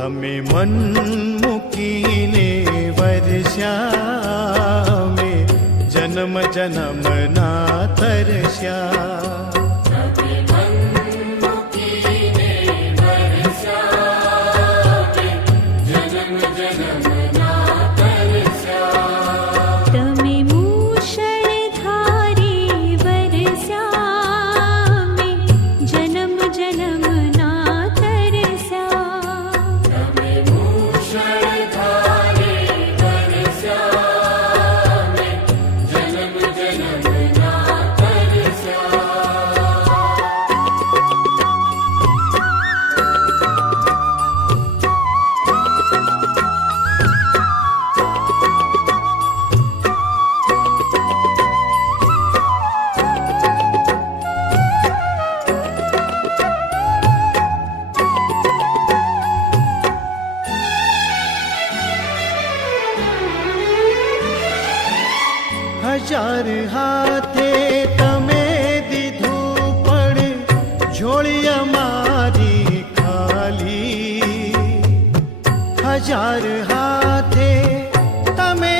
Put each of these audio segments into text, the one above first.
તમે મન મૂકીને વર્ષ્યા મેં જન્મ જન્મના તરસ્યા. હજાર હાથે તમે દીધું પણ ઝોળી અમારી ખાલી. હજાર હાથે તમે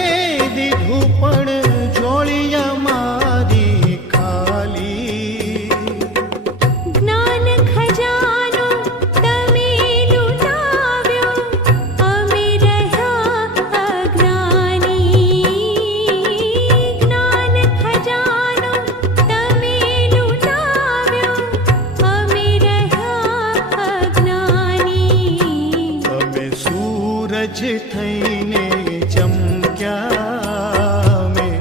દીધું પણ ઝોળી અમારી ખાલી. જ્ઞાન ખજાનો તમે લૂંટાવ્યો, અમે રહ્યા અજ્ઞાની. જ્ઞાન ખજાનો તમે લૂંટાવ્યો, અમે રહ્યા અજ્ઞાની. અમે સૂરજ થઈને ચમક્યા મેં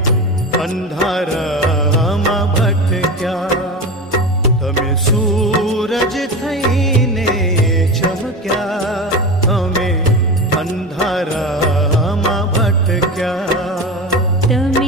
અંધારામાં ભટક્યા. તમે સૂરજ થઈને ચમક્યા, અમે અંધારામાં ભટક્યા. તમે